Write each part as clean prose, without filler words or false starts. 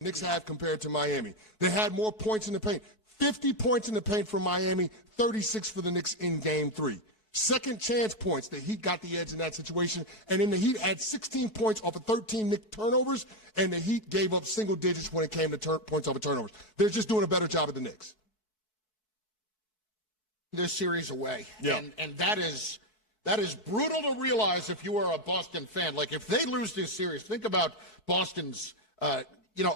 Knicks have compared to Miami. They had more points in the paint. 50 points in the paint for Miami, 36 for the Knicks in Game 3. Second chance points. The Heat got the edge in that situation. And then the Heat had 16 points off of 13 Knicks turnovers, and the Heat gave up single digits when it came to points off of turnovers. They're just doing a better job at the Knicks. This series away. Yeah. And that is brutal to realize if you are a Boston fan. Like, if they lose this series, think about Boston's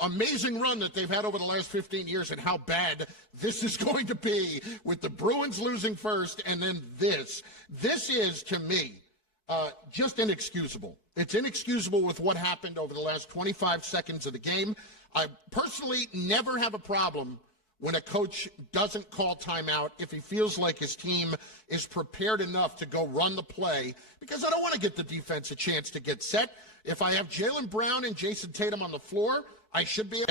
amazing run that they've had over the last 15 years and how bad this is going to be with the Bruins losing first and then this. This is, to me, just inexcusable. It's inexcusable with what happened over the last 25 seconds of the game. I personally never have a problem when a coach doesn't call timeout if he feels like his team is prepared enough to go run the play, because I don't want to get the defense a chance to get set. If I have Jaylen Brown and Jason Tatum on the floor, I should be,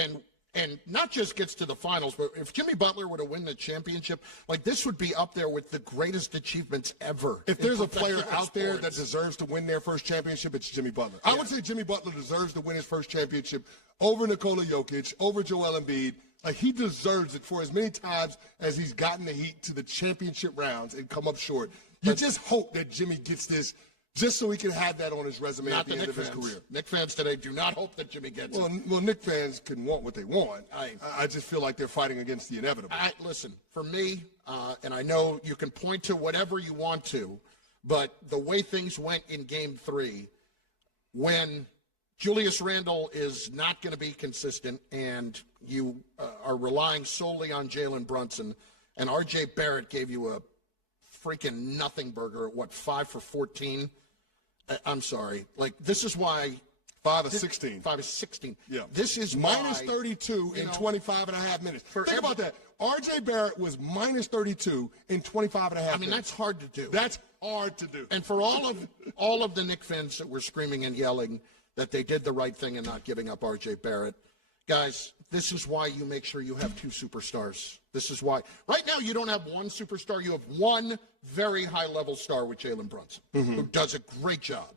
and not just gets to the finals, but if Jimmy Butler were to win the championship, like, this would be up there with the greatest achievements ever. If there's a player out there that deserves to win their first championship, it's Jimmy Butler. Yeah. I would say Jimmy Butler deserves to win his first championship over Nikola Jokic, over Joel Embiid. Like, he deserves it for as many times as he's gotten the Heat to the championship rounds and come up short. You just hope that Jimmy gets this just so he can have that on his resume at the end of his career. Knicks fans today do not hope that Jimmy gets it. Well, Knicks fans can want what they want. I just feel like they're fighting against the inevitable. Listen, for me, and I know you can point to whatever you want to, but the way things went in Game 3, when Julius Randle is not going to be consistent and you are relying solely on Jaylen Brunson, and R.J. Barrett gave you a freaking nothing burger at, 5 for 14? I'm sorry. Like, this is why. 5 of 16. 5 of 16. Yeah. This is minus 32 in 25 and a half minutes. Think about that. R.J. Barrett was minus 32 in 25 and a half minutes. That's hard to do. That's hard to do. And for all of the Knicks fans that were screaming and yelling that they did the right thing in not giving up R.J. Barrett, guys, this is why you make sure you have 2 superstars. This is why. Right now, you don't have one superstar. You have one very high-level star with Jaylen Brunson, who does a great job.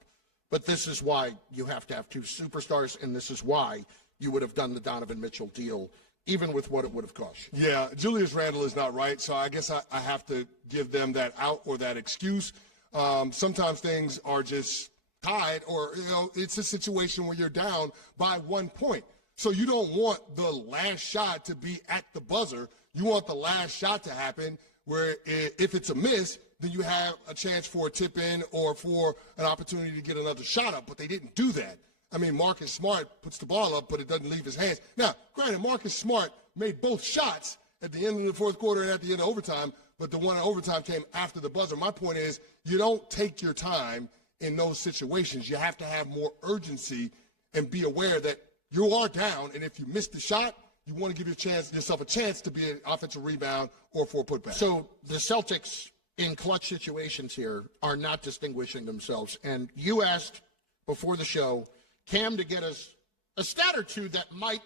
But this is why you have to have 2 superstars, and this is why you would have done the Donovan Mitchell deal, even with what it would have cost you. Yeah, Julius Randle is not right, so I guess I have to give them that out or that excuse. Sometimes things are just tied, or it's a situation where you're down by 1 point. So you don't want the last shot to be at the buzzer. You want the last shot to happen where if it's a miss, then you have a chance for a tip-in or for an opportunity to get another shot up. But they didn't do that. I mean, Marcus Smart puts the ball up, but it doesn't leave his hands. Now, granted, Marcus Smart made both shots at the end of the fourth quarter and at the end of overtime, but the one in overtime came after the buzzer. My point is, you don't take your time in those situations. You have to have more urgency and be aware that you are down, and if you miss the shot, you want to give yourself a chance to be an offensive rebound or for a putback. So the Celtics in clutch situations here are not distinguishing themselves. And you asked before the show Cam to get us a stat or two that might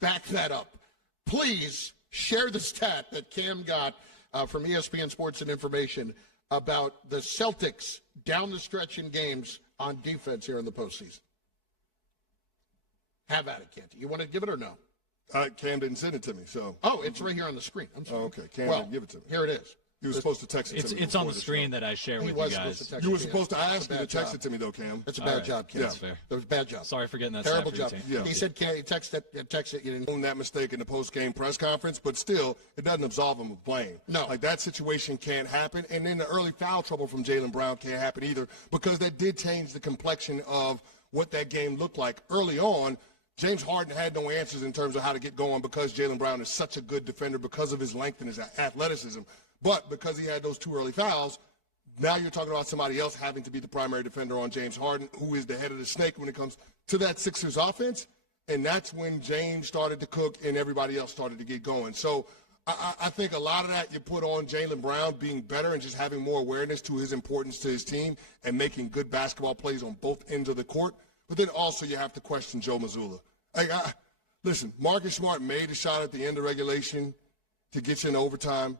back that up. Please share the stat that Cam got from ESPN Sports and Information about the Celtics down the stretch in games on defense here in the postseason. Have at it, Canty. You want to give it or no? Cam didn't send it to me, so. Oh, it's right here on the screen. I'm sorry. Oh, okay. Cam didn't give it to me. Here it is. He was supposed to text it to me. It's on the screen that I share with you guys. You were supposed to ask me to text it to me, though, Cam. That's a bad job, Cam. That's fair. That was a bad job. Sorry for getting that terrible job. Yeah. He said, "Can you text it? You didn't own that mistake in the post-game press conference, but still, it doesn't absolve him of blame. No. Like, that situation can't happen, and then the early foul trouble from Jaylen Brown can't happen either, because that did change the complexion of what that game looked like. Early on, James Harden had no answers in terms of how to get going because Jaylen Brown is such a good defender because of his length and his athleticism. But because he had those 2 early fouls, now you're talking about somebody else having to be the primary defender on James Harden, who is the head of the snake when it comes to that Sixers offense. And that's when James started to cook and everybody else started to get going. So I think a lot of that you put on Jaylen Brown being better and just having more awareness to his importance to his team and making good basketball plays on both ends of the court. But then also you have to question Joe Mazzulla. Listen, Marcus Smart made a shot at the end of regulation to get you in overtime,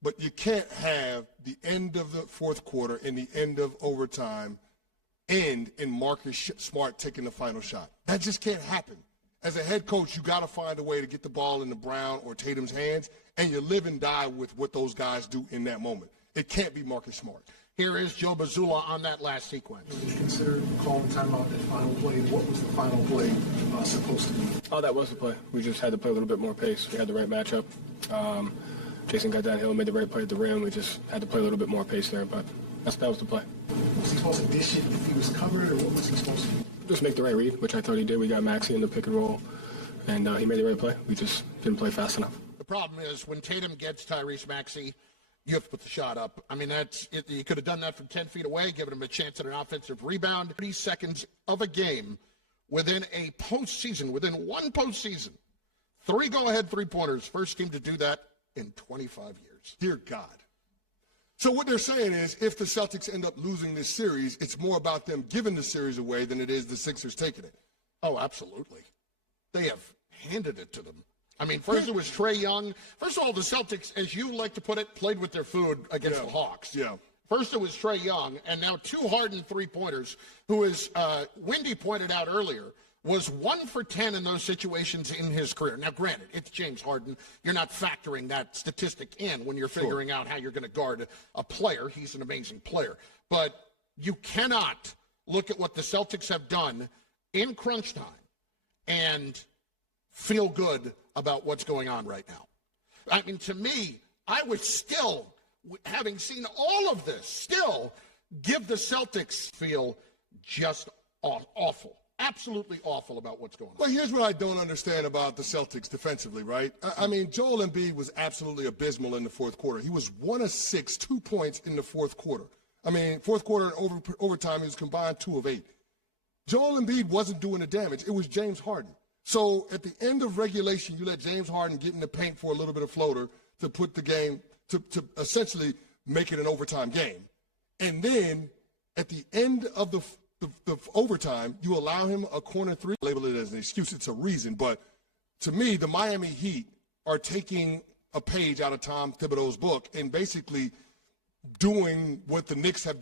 but you can't have the end of the fourth quarter and the end of overtime end in Marcus Smart taking the final shot. That just can't happen. As a head coach, you got to find a way to get the ball in the Brown or Tatum's hands, and you live and die with what those guys do in that moment. It can't be Marcus Smart. Here is Joe Mazzulla on that last sequence. Did you consider calling timeout that final play? What was the final play supposed to be? Oh, that was the play. We just had to play a little bit more pace. We had the right matchup. Jason got downhill, made the right play at the rim. We just had to play a little bit more pace there, but that was the play. Was he supposed to dish it if he was covered, or what was he supposed to do? Just make the right read, which I thought he did. We got Maxey in the pick and roll, and he made the right play. We just didn't play fast enough. The problem is when Tatum gets Tyrese Maxey, you have to put the shot up. I mean, that's it. You could have done that from 10 feet away, given him a chance at an offensive rebound. 30 seconds of a game within a postseason, within one postseason. 3 go-ahead three-pointers. First team to do that in 25 years. Dear God. So what they're saying is if the Celtics end up losing this series, it's more about them giving the series away than it is the Sixers taking it. Oh, absolutely. They have handed it to them. I mean, first it was Trae Young. First of all, the Celtics, as you like to put it, played with their food against the Hawks. Yeah. First it was Trae Young, and now 2 hardened three-pointers, who, as Wendy pointed out earlier, was 1 for 10 in those situations in his career. Now, granted, it's James Harden. You're not factoring that statistic in when you're figuring out how you're going to guard a player. He's an amazing player. But you cannot look at what the Celtics have done in crunch time and feel good about what's going on right now. I mean, to me, I would still, having seen all of this, still give the Celtics feel just awful. Absolutely awful about what's going on. Well, here's what I don't understand about the Celtics defensively, right? I mean, Joel Embiid was absolutely abysmal in the fourth quarter. He was 1 of 6, 2 points in the fourth quarter. I mean, fourth quarter and overtime, he was combined 2 of 8. Joel Embiid wasn't doing the damage. It was James Harden. So at the end of regulation, you let James Harden get in the paint for a little bit of floater to put the game, to essentially make it an overtime game. And then at the end of the overtime, you allow him a corner 3. Label it as an excuse. It's a reason. But to me, the Miami Heat are taking a page out of Tom Thibodeau's book and basically doing what the Knicks have